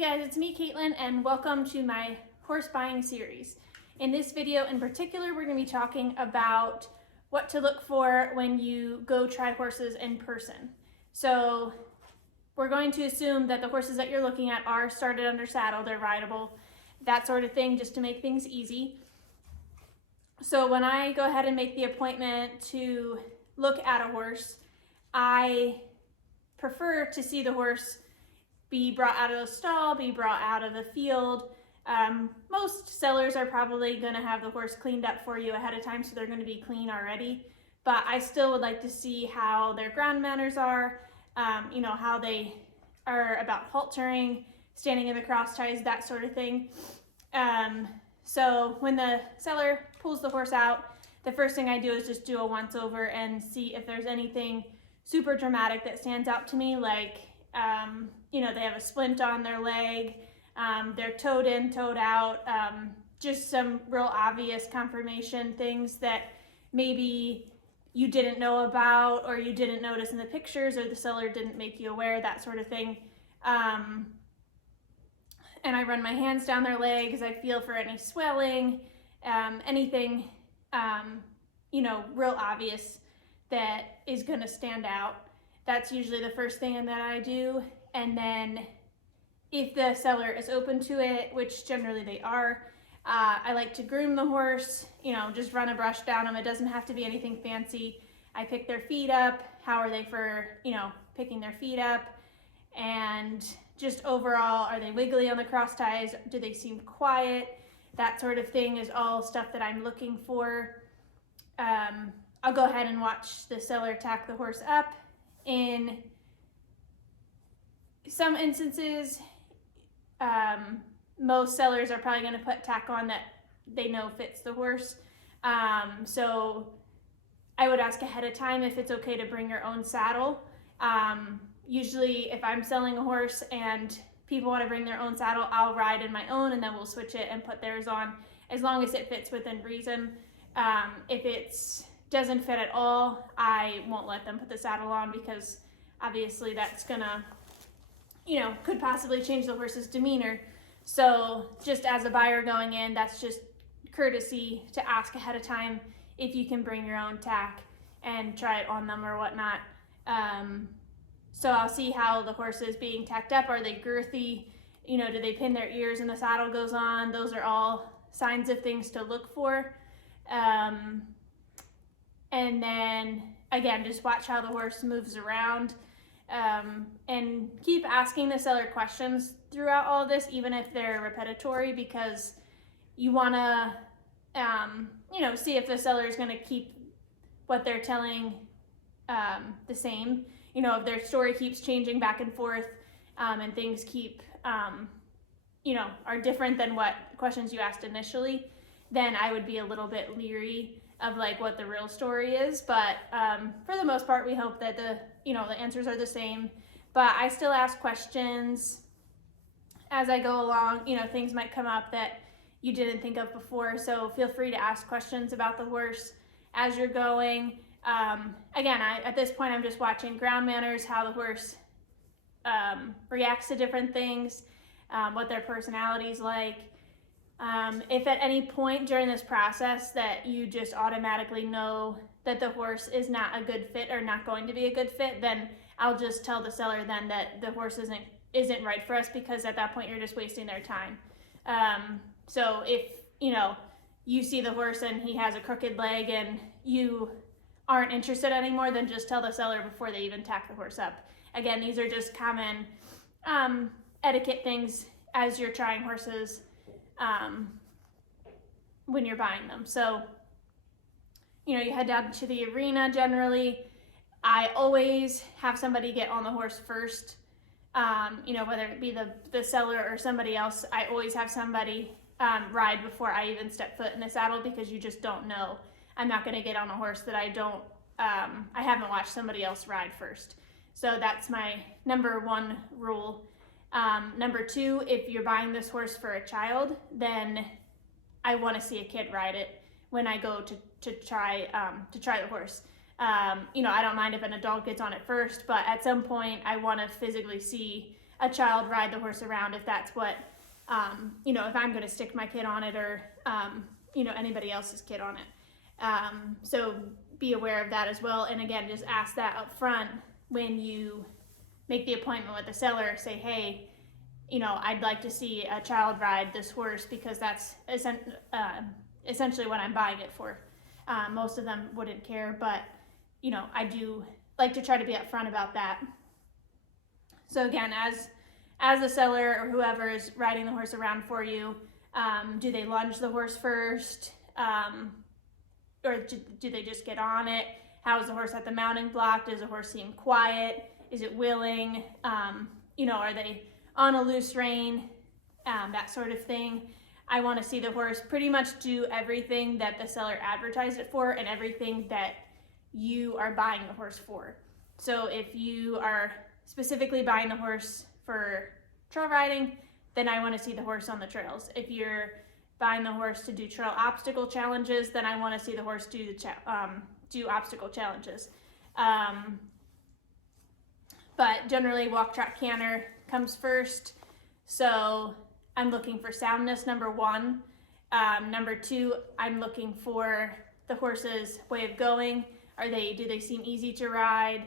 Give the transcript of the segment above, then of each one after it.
Hey guys, it's me, Caitlin, and welcome to my horse buying series. In this video in particular, we're going to be talking about what to look for when you go try horses in person. So we're going to assume that the horses that you're looking at are started under saddle, they're rideable, that sort of thing, just to make things easy. So when I go ahead and make the appointment to look at a horse, I prefer to see the horse be brought out of the stall, be brought out of the field. Most sellers are probably going to have the horse cleaned up for you ahead of time, so they're going to be clean already. But I still would like to see how their ground manners are, how they are about haltering, standing in the cross ties, that sort of thing. So when the seller pulls the horse out, the first thing I do is just do a once over and see if there's anything super dramatic that stands out to me, like they have a splint on their leg, they're toed in, toed out, just some real obvious confirmation things that maybe you didn't know about or you didn't notice in the pictures or the seller didn't make you aware, that sort of thing. And I run my hands down their legs, I feel for any swelling, anything, real obvious that is gonna stand out. That's usually the first thing that I do. And then if the seller is open to it, which generally they are, I like to groom the horse, just run a brush down them. It doesn't have to be anything fancy. I pick their feet up. How are they for, picking their feet up? And just overall, are they wiggly on the cross ties? Do they seem quiet? That sort of thing is all stuff that I'm looking for. I'll go ahead and watch the seller tack the horse up. In some instances, most sellers are probably going to put tack on that they know fits the horse. So I would ask ahead of time if it's okay to bring your own saddle. Usually if I'm selling a horse and people want to bring their own saddle, I'll ride in my own and then we'll switch it and put theirs on, as long as it fits within reason. If it doesn't fit at all, I won't let them put the saddle on, because obviously that's gonna, could possibly change the horse's demeanor. So just as a buyer going in, that's just courtesy to ask ahead of time if you can bring your own tack and try it on them or whatnot. So I'll see how the horse is being tacked up. Are they girthy? Do they pin their ears and the saddle goes on? Those are all signs of things to look for. And then again, just watch how the horse moves around, and keep asking the seller questions throughout all of this, even if they're repetitory, because you want to, see if the seller is going to keep what they're telling the same. If their story keeps changing back and forth, and things keep, are different than what questions you asked initially, then I would be a little bit leery of what the real story is. But for the most part, we hope that the answers are the same. But I still ask questions as I go along. Things might come up that you didn't think of before, so feel free to ask questions about the horse as you're going. Again, at this point, I'm just watching ground manners, how the horse reacts to different things, what their personality is like. If at any point during this process that you just automatically know that the horse is not a good fit or not going to be a good fit, then I'll just tell the seller then that the horse isn't right for us, because at that point you're just wasting their time. So if you see the horse and he has a crooked leg and you aren't interested anymore, then just tell the seller before they even tack the horse up. Again, these are just common etiquette things as you're trying horses when you're buying them. So, you head down to the arena. Generally, I always have somebody get on the horse first, whether it be the seller or somebody else. I always have somebody ride before I even step foot in the saddle, because you just don't know. I'm not going to get on a horse that I haven't watched somebody else ride first. So that's my number one rule. Number two, if you're buying this horse for a child, then I want to see a kid ride it when I go to try the horse. I don't mind if an adult gets on it first, but at some point I want to physically see a child ride the horse around if that's what, if I'm going to stick my kid on it or, anybody else's kid on it. So be aware of that as well. And again, just ask that up front when you make the appointment with the seller. Say, hey, I'd like to see a child ride this horse because that's essentially what I'm buying it for. Most of them wouldn't care, but I do like to try to be upfront about that. So again, as the seller or whoever is riding the horse around for you, do they lunge the horse first? Or do they just get on it? How is the horse at the mounting block? Does the horse seem quiet? Is it willing? Are they on a loose rein? That sort of thing. I want to see the horse pretty much do everything that the seller advertised it for and everything that you are buying the horse for. So if you are specifically buying the horse for trail riding, then I want to see the horse on the trails. If you're buying the horse to do trail obstacle challenges, then I want to see the horse do obstacle challenges. But generally, walk, trot, canter comes first. So I'm looking for soundness, number one. Number two, I'm looking for the horse's way of going. Do they seem easy to ride?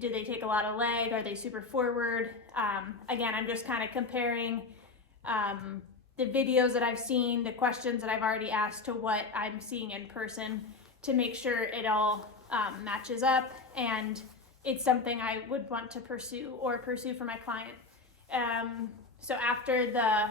Do they take a lot of leg? Are they super forward? Again, I'm just kind of comparing the videos that I've seen, the questions that I've already asked to what I'm seeing in person to make sure it all matches up and it's something I would want to pursue for my client. So after the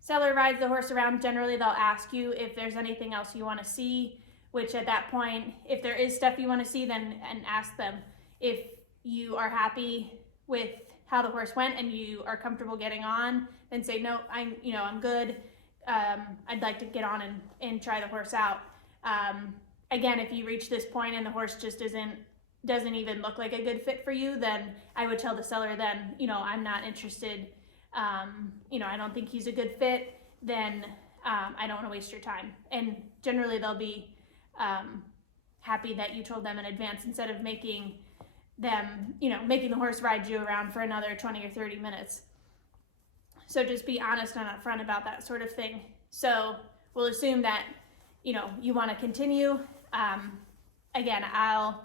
seller rides the horse around, generally they'll ask you if there's anything else you want to see, which at that point, if there is stuff you want to see, then and ask them. If you are happy with how the horse went and you are comfortable getting on, then say, no, I'm good. I'd like to get on and try the horse out. Again, if you reach this point and the horse just doesn't even look like a good fit for you, then I would tell the seller then, I'm not interested. I don't think he's a good fit. Then I don't want to waste your time. And generally they'll be happy that you told them in advance instead of making the horse ride you around for another 20 or 30 minutes. So just be honest and upfront about that sort of thing. So we'll assume that, you want to continue. Again, I'll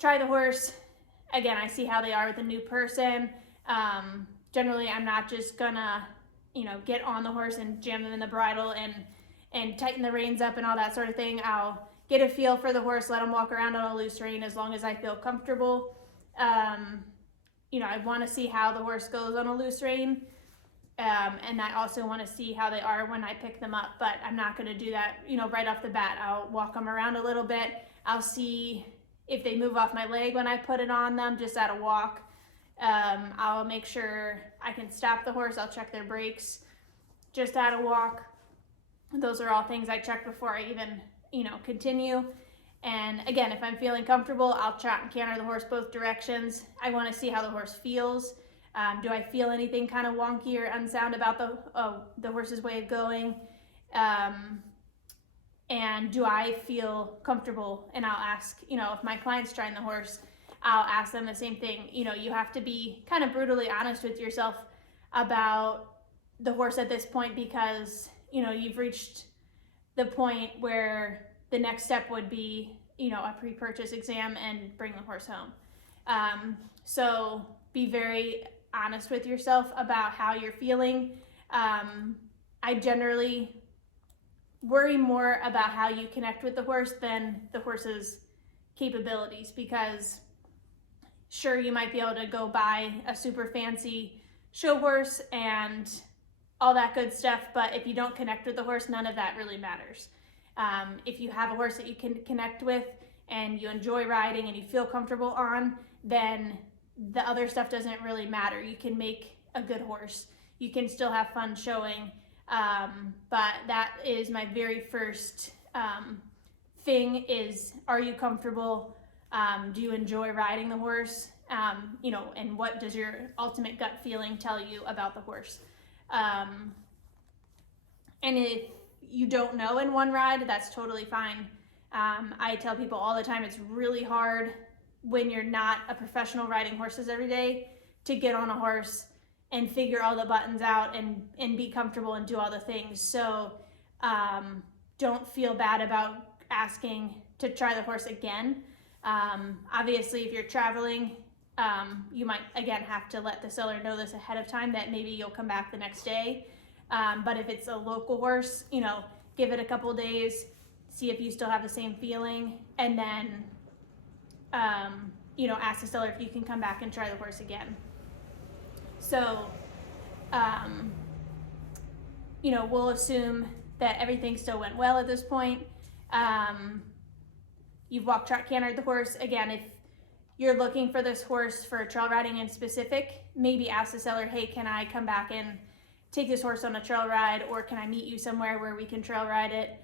try the horse. Again, I see how they are with a new person. Generally, I'm not just gonna, get on the horse and jam them in the bridle and tighten the reins up and all that sort of thing. I'll get a feel for the horse, let them walk around on a loose rein as long as I feel comfortable. I want to see how the horse goes on a loose rein. And I also want to see how they are when I pick them up, but I'm not going to do that, right off the bat. I'll walk them around a little bit. I'll see if they move off my leg when I put it on them, just at a walk. I'll make sure I can stop the horse. I'll check their brakes just at a walk. Those are all things I check before I even, continue. And again, if I'm feeling comfortable, I'll trot and canter the horse both directions. I want to see how the horse feels. Do I feel anything kind of wonky or unsound about the horse's way of going? And do I feel comfortable? And I'll ask, if my client's trying the horse, I'll ask them the same thing. You have to be kind of brutally honest with yourself about the horse at this point because, you've reached the point where the next step would be, a pre-purchase exam and bring the horse home. So be very honest with yourself about how you're feeling. I generally worry more about how you connect with the horse than the horse's capabilities because sure, you might be able to go buy a super fancy show horse and all that good stuff, but if you don't connect with the horse, none of that really matters. If you have a horse that you can connect with and you enjoy riding and you feel comfortable on, then the other stuff doesn't really matter. You can make a good horse. You can still have fun showing, but that is my very first thing is, are you comfortable? Do you enjoy riding the horse? And what does your ultimate gut feeling tell you about the horse? And if you don't know in one ride, that's totally fine. I tell people all the time, it's really hard when you're not a professional riding horses every day to get on a horse and figure all the buttons out and be comfortable and do all the things. So don't feel bad about asking to try the horse again. Obviously, if you're traveling, you might, again, have to let the seller know this ahead of time that maybe you'll come back the next day. But if it's a local horse, give it a couple of days, see if you still have the same feeling, and then, ask the seller if you can come back and try the horse again. So, we'll assume that everything still went well at this point. You've walked, trot, cantered the horse. Again, if you're looking for this horse for trail riding in specific, maybe ask the seller, hey, can I come back and take this horse on a trail ride, or can I meet you somewhere where we can trail ride it?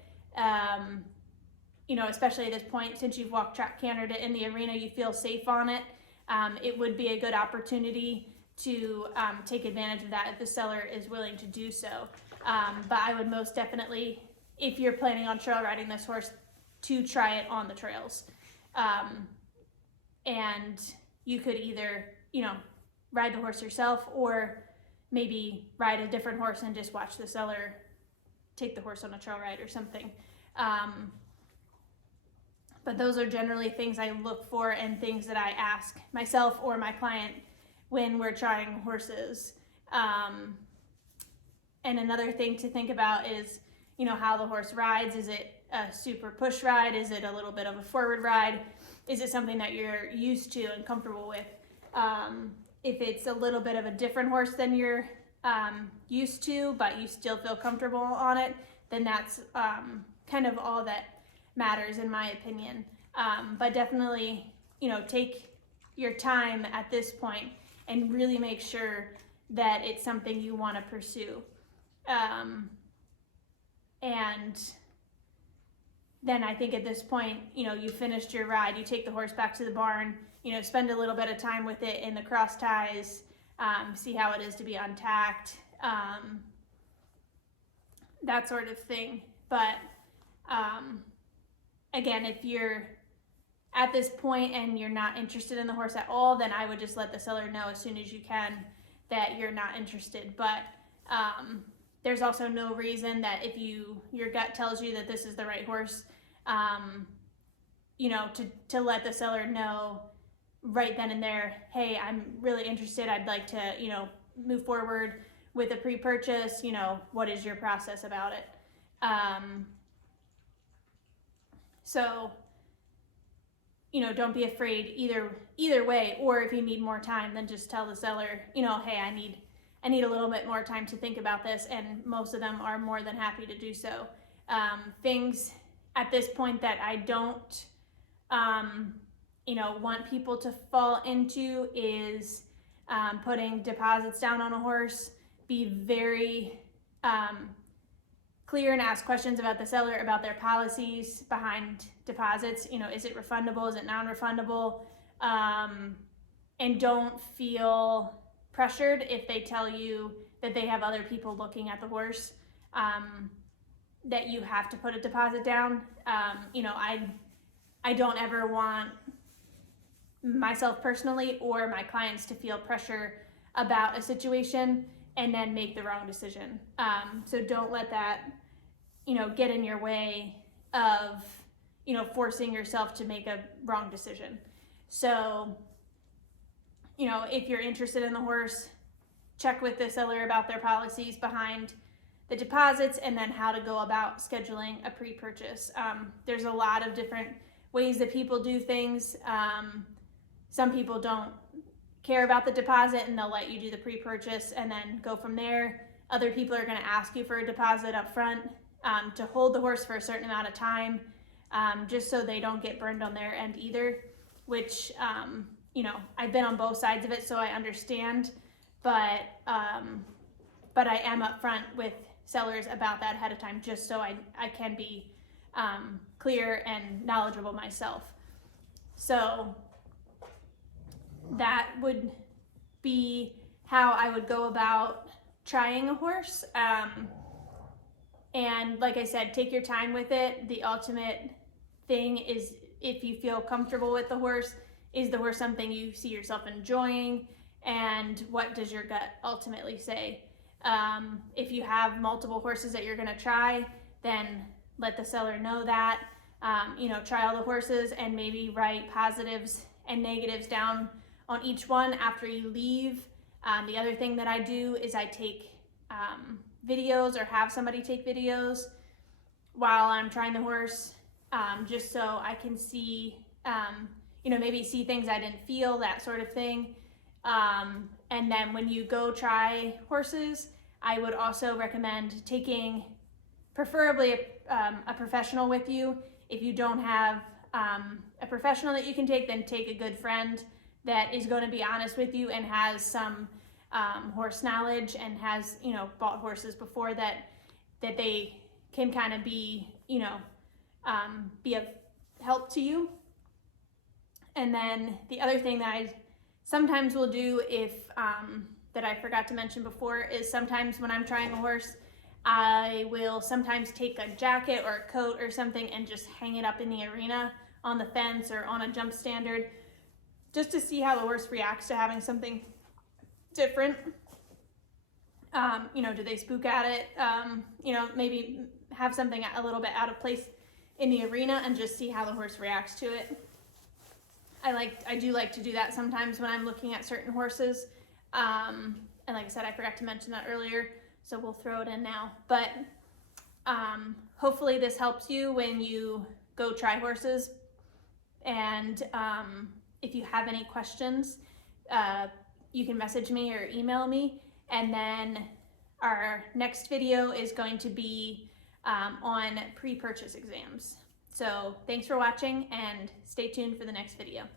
Especially at this point, since you've walked, trot, cantered it in the arena, you feel safe on it. It would be a good opportunity to take advantage of that if the seller is willing to do so. But I would most definitely, if you're planning on trail riding this horse, to try it on the trails. And you could either, ride the horse yourself, or maybe ride a different horse and just watch the seller take the horse on a trail ride or something. But those are generally things I look for and things that I ask myself or my client when we're trying horses. And another thing to think about is, how the horse rides. Is it a super push ride? Is it a little bit of a forward ride? Is it something that you're used to and comfortable with? If it's a little bit of a different horse than you're used to, but you still feel comfortable on it, then that's kind of all that matters, in my opinion. But definitely, take your time at this point and really make sure that it's something you want to pursue. And then I think at this point, you finished your ride, you take the horse back to the barn, spend a little bit of time with it in the cross ties, see how it is to be untacked, that sort of thing. But again, if you're at this point and you're not interested in the horse at all, then I would just let the seller know as soon as you can that you're not interested. But there's also no reason that if your gut tells you that this is the right horse, to let the seller know right then and there, hey, I'm really interested. I'd like to, move forward with a pre-purchase. What is your process about it? So, don't be afraid either way. Or if you need more time, then just tell the seller, hey, I need a little bit more time to think about this, and most of them are more than happy to do so. Things at this point that I don't, want people to fall into is putting deposits down on a horse. Be very clear and ask questions about the seller, about their policies behind deposits. Is it refundable? Is it non-refundable? And don't feel pressured if they tell you that they have other people looking at the horse, that you have to put a deposit down. I don't ever want myself personally or my clients to feel pressure about a situation and then make the wrong decision. So don't let that, get in your way of, forcing yourself to make a wrong decision. So, if you're interested in the horse, check with the seller about their policies behind the deposits and then how to go about scheduling a pre-purchase. There's a lot of different ways that people do things. Some people don't care about the deposit and they'll let you do the pre-purchase and then go from there. Other people are going to ask you for a deposit up front to hold the horse for a certain amount of time, just so they don't get burned on their end either, which, I've been on both sides of it, so I understand, but I am upfront with sellers about that ahead of time, just so I can be clear and knowledgeable myself. So that would be how I would go about trying a horse. And like I said, take your time with it. The ultimate thing is, if you feel comfortable with the horse, is the horse something you see yourself enjoying? and what does your gut ultimately say. If you have multiple horses that you're going to try, then let the seller know that. Try all the horses and maybe write positives and negatives down on each one after you leave. The other thing that I do is I take videos, or have somebody take videos while I'm trying the horse, just so I can see, maybe see things I didn't feel, that sort of thing. And then when you go try horses, I would also recommend taking preferably a professional with you. If you don't have a professional that you can take, then take a good friend that is going to be honest with you and has some horse knowledge and has, bought horses before, that they can kind of be, be of help to you. And then the other thing that I sometimes will do, if that I forgot to mention before, is sometimes when I'm trying a horse, I will sometimes take a jacket or a coat or something and just hang it up in the arena on the fence or on a jump standard, just to see how the horse reacts to having something different. Do they spook at it? Maybe have something a little bit out of place in the arena and just see how the horse reacts to it. I do like to do that sometimes when I'm looking at certain horses. And like I said, I forgot to mention that earlier, so we'll throw it in now. But hopefully this helps you when you go try horses. And if you have any questions, you can message me or email me. And then our next video is going to be on pre-purchase exams. So thanks for watching, and stay tuned for the next video.